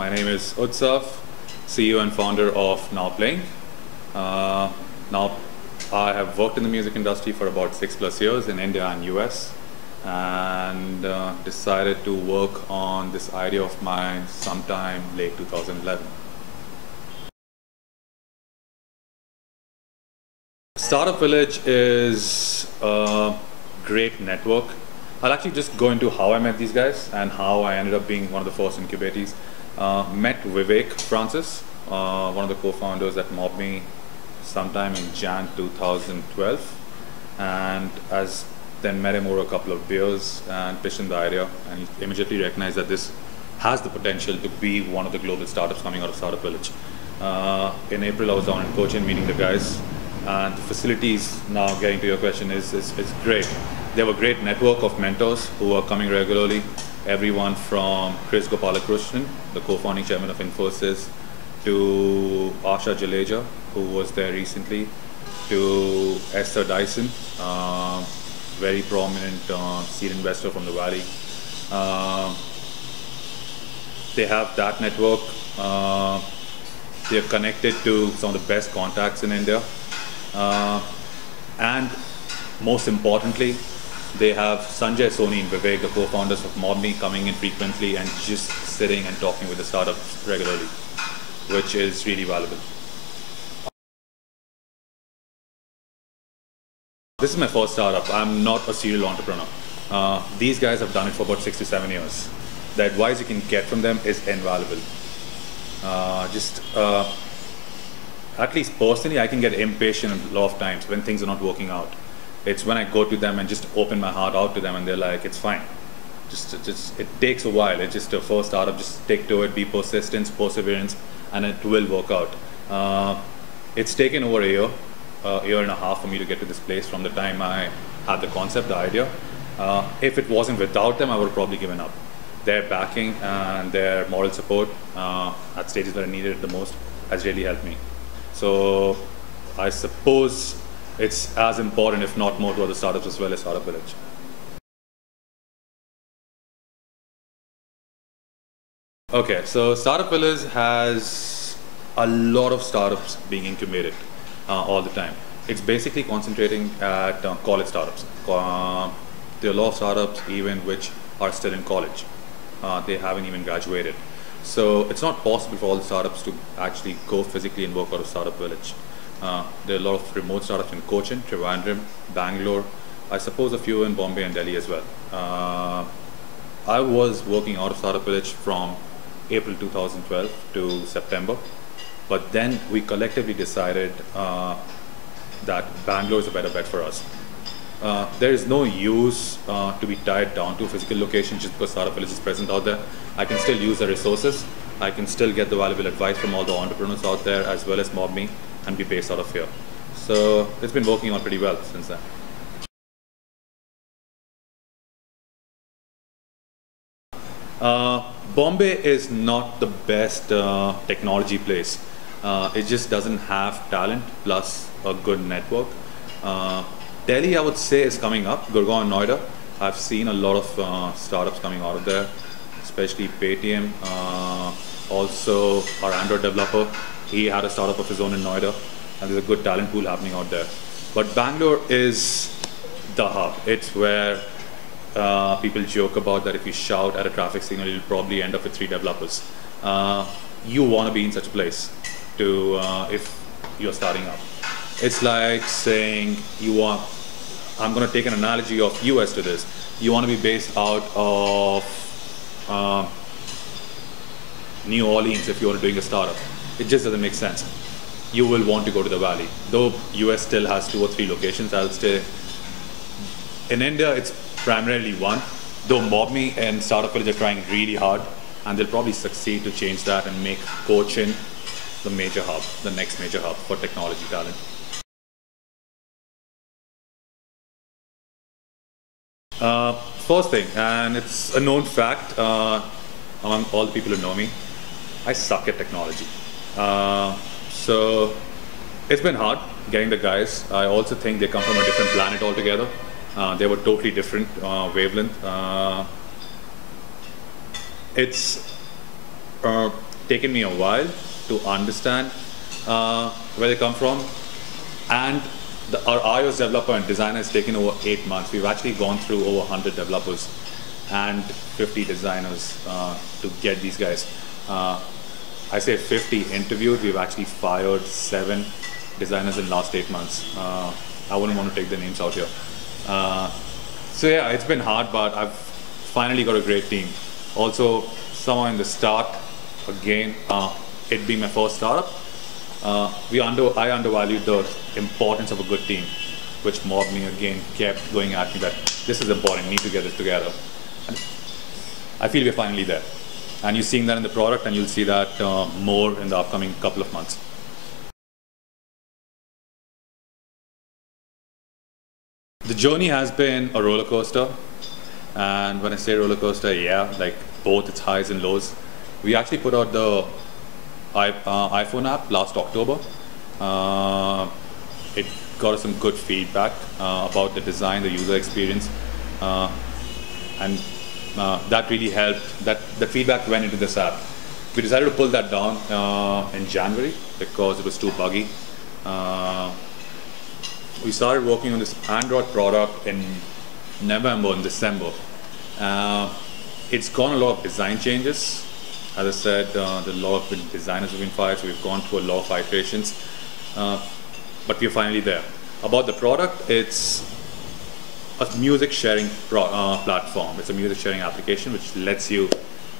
My name is Utsav, CEO and founder of Nwplyng. Now, I have worked in the music industry for about 6+ years in India and US, and decided to work on this idea of mine sometime late 2011. Startup Village is a great network. I'll actually just go into how I met these guys and how I ended up being one of the first incubators. Met Vivek Francis, one of the co-founders at Nwplyng sometime in Jan 2012, and then met him over a couple of beers and pitched in the idea, and he immediately recognized that this has the potential to be one of the global startups coming out of Startup Village. In April I was down in Cochin meeting the guys, and the facilities, now getting to your question, is great. They have a great network of mentors who are coming regularly. Everyone from Chris Gopalakrishnan, the co-founding chairman of Infosys, to Asha Jaleja, who was there recently, to Esther Dyson, very prominent seed investor from the Valley. They have that network. They are connected to some of the best contacts in India. And most importantly, they have Sanjay, Soni and Vivek, the co-founders of Nwplyng, coming in frequently and just sitting and talking with the startups regularly, which is really valuable. This is my first startup. I'm not a serial entrepreneur. These guys have done it for about 6 to 7 years. The advice you can get from them is invaluable. At least personally, I can get impatient a lot of times when things are not working out. It's when I go to them and just open my heart out to them, and they're like, it's fine. It takes a while. It's just a first startup. Just stick to it, be persistent, perseverance, and it will work out. It's taken over a year and a half for me to get to this place from the time I had the concept, the idea. If it wasn't without them, I would have probably given up. Their backing and their moral support at stages where I needed it the most has really helped me. So I suppose it's as important, if not more, to other startups as well as Startup Village. Okay, so Startup Village has a lot of startups being incubated all the time. It's basically concentrating at college startups. There are a lot of startups even which are still in college. They haven't even graduated. So it's not possible for all the startups to actually go physically and work out of Startup Village. There are a lot of remote startups in Cochin, Trivandrum, Bangalore, I suppose a few in Bombay and Delhi as well. I was working out of Startup Village from April 2012 to September, but then we collectively decided that Bangalore is a better bet for us. There is no use to be tied down to a physical location just because Startup Village is present out there. I can still use the resources. I can still get the valuable advice from all the entrepreneurs out there as well as Nwplyng and be based out of here. So it's been working on pretty well since then. Bombay is not the best technology place. It just doesn't have talent plus a good network. Delhi, I would say, is coming up. Gurgaon and Noida. I've seen a lot of startups coming out of there, especially Paytm. Also, our Android developer, he had a startup of his own in Noida, and there's a good talent pool happening out there. But Bangalore is the hub. It's where people joke about that if you shout at a traffic signal, you'll probably end up with 3 developers. You want to be in such a place if you're starting up. It's like saying I'm going to take an analogy of US to this. You want to be based out of New Orleans if you're doing a startup. It just doesn't make sense. You will want to go to the Valley. Though US still has 2 or 3 locations, I'll say. In India, it's primarily one. Though Nwplyng and Startup Village are trying really hard, and they'll probably succeed to change that and make Cochin the major hub, the next major hub for technology talent. First thing, and it's a known fact among all the people who know me, I suck at technology. So it's been hard getting the guys. I also think they come from a different planet altogether. They were totally different wavelength. It's taken me a while to understand where they come from, and our iOS developer and designer has taken over 8 months. We've actually gone through over 100 developers and 50 designers to get these guys. I say 50 interviewed. We've actually fired 7 designers in the last 8 months. I wouldn't want to take their names out here. So yeah, it's been hard, but I've finally got a great team. Also, somewhere in the start, again, it being my first startup, I undervalued the importance of a good team, which mobbed me again, kept going at me that this is important, need to get this together. And I feel we're finally there. And you're seeing that in the product, and you'll see that more in the upcoming couple of months. The journey has been a roller coaster. And when I say roller coaster, yeah, like both its highs and lows. We actually put out the iPhone app last October. It got us some good feedback about the design, the user experience, and that really helped. That feedback went into this app. We decided to pull that down in January because it was too buggy. We started working on this Android product in November and December. It's gone a lot of design changes. As I said, a lot of designers have been fired, so we've gone through a lot of iterations. But we're finally there. About the product, it's a music sharing platform. It's a music sharing application which lets you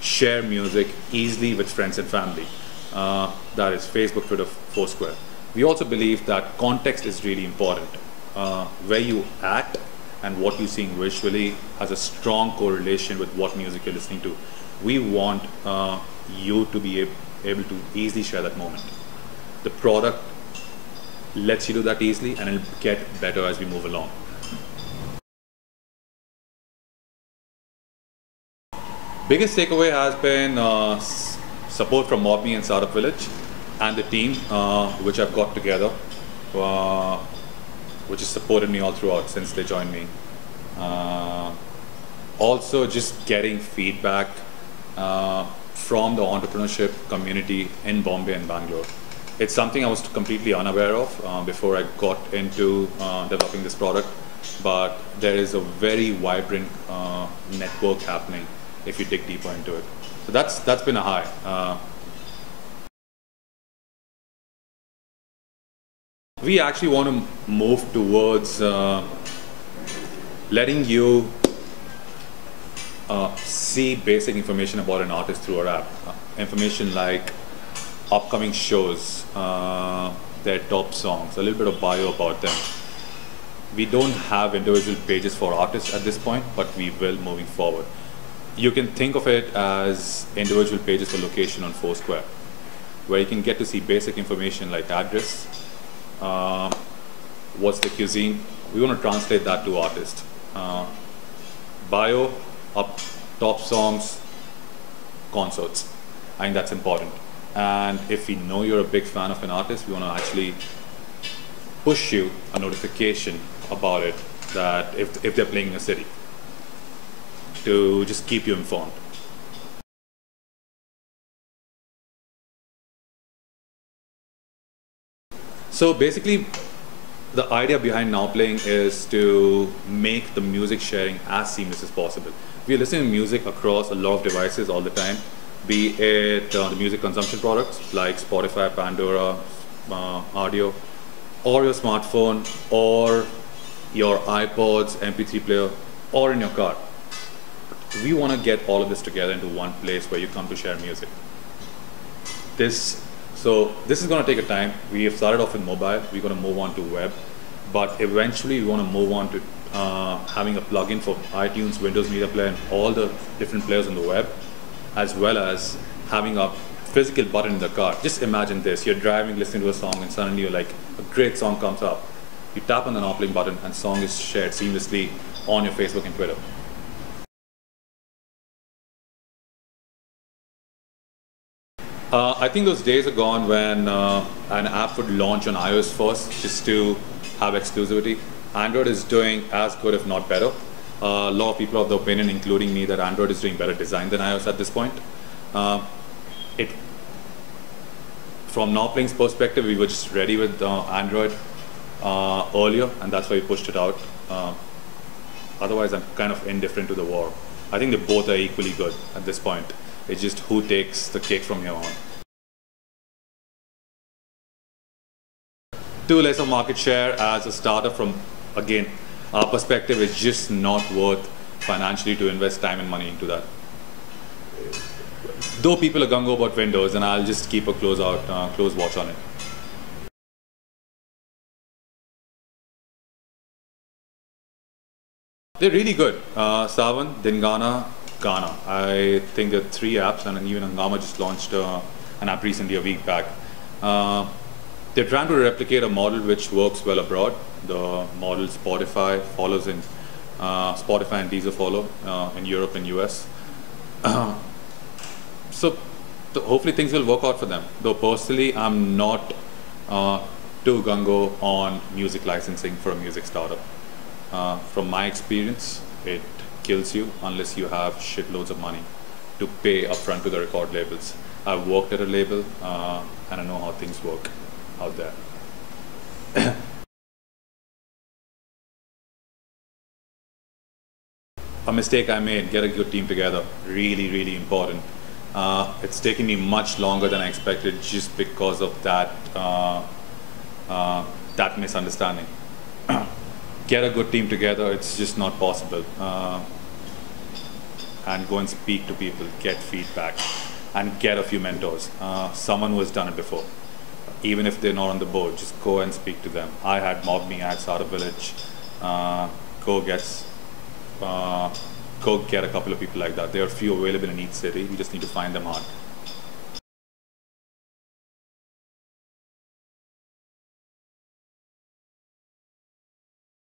share music easily with friends and family. That is Facebook, Twitter, Foursquare. We also believe that context is really important. Where you at and what you're seeing visually has a strong correlation with what music you're listening to. We want you to be able to easily share that moment. The product lets you do that easily, and it'll get better as we move along. Biggest takeaway has been support from MobMe and Startup Village and the team, which I've got together, which has supported me all throughout since they joined me. Also, just getting feedback from the entrepreneurship community in Bombay and Bangalore. It's something I was completely unaware of before I got into developing this product, but there is a very vibrant network happening if you dig deeper into it. So that's been a high. We actually want to move towards letting you see basic information about an artist through our app. Information like upcoming shows, their top songs, a little bit of bio about them. We don't have individual pages for artists at this point, but we will moving forward. You can think of it as individual pages for location on Foursquare, where you can get to see basic information like address, what's the cuisine. We want to translate that to artist. Bio, top songs, concerts. I think that's important. And if we know you're a big fan of an artist, we want to actually push you a notification about it, that if they're playing in a city, to just keep you informed. So basically, the idea behind Nwplyng is to make the music sharing as seamless as possible. We are listening to music across a lot of devices all the time, be it the music consumption products like Spotify, Pandora, Audio, or your smartphone, or your iPods, MP3 player, or in your car. We want to get all of this together into one place where you come to share music. So this is going to take a time. We have started off with mobile. We're going to move on to web, but eventually we want to move on to having a plugin for iTunes, Windows Media Player, and all the different players on the web, as well as having a physical button in the car. Just imagine this: you're driving, listening to a song, and suddenly you're like, a great song comes up. You tap on the Nwplyng button, and song is shared seamlessly on your Facebook and Twitter. I think those days are gone when an app would launch on iOS first just to have exclusivity. Android is doing as good, if not better. A lot of people have the opinion, including me, that Android is doing better design than iOS at this point. from Nwpling's perspective, we were just ready with Android earlier, and that's why we pushed it out. Otherwise, I'm kind of indifferent to the war. I think they both are equally good at this point. It's just who takes the cake from here on. Too less of market share as a startup from, again, our perspective, is just not worth financially to invest time and money into that. Though people are gung-ho about Windows, and I'll just keep a close watch on it. They're really good. Savan, Dingana, Ghana. I think there are 3 apps, and even Hungama just launched an app recently, a week back. They're trying to replicate a model which works well abroad. The model Spotify follows in Spotify and Deezer follow in Europe and US. So hopefully things will work out for them. Though personally, I'm not too gung-ho on music licensing for a music startup. From my experience, it kills you unless you have shitloads of money to pay upfront to the record labels. I've worked at a label and I know how things work out there. A mistake I made: get a good team together. Really, really important. It's taken me much longer than I expected just because of that that misunderstanding. Get a good team together. It's just not possible. And go and speak to people, get feedback, and get a few mentors. Someone who has done it before. Even if they're not on the board, just go and speak to them. I had MobMe at Startup Village. Go get a couple of people like that. There are a few available in each city. You just need to find them hard.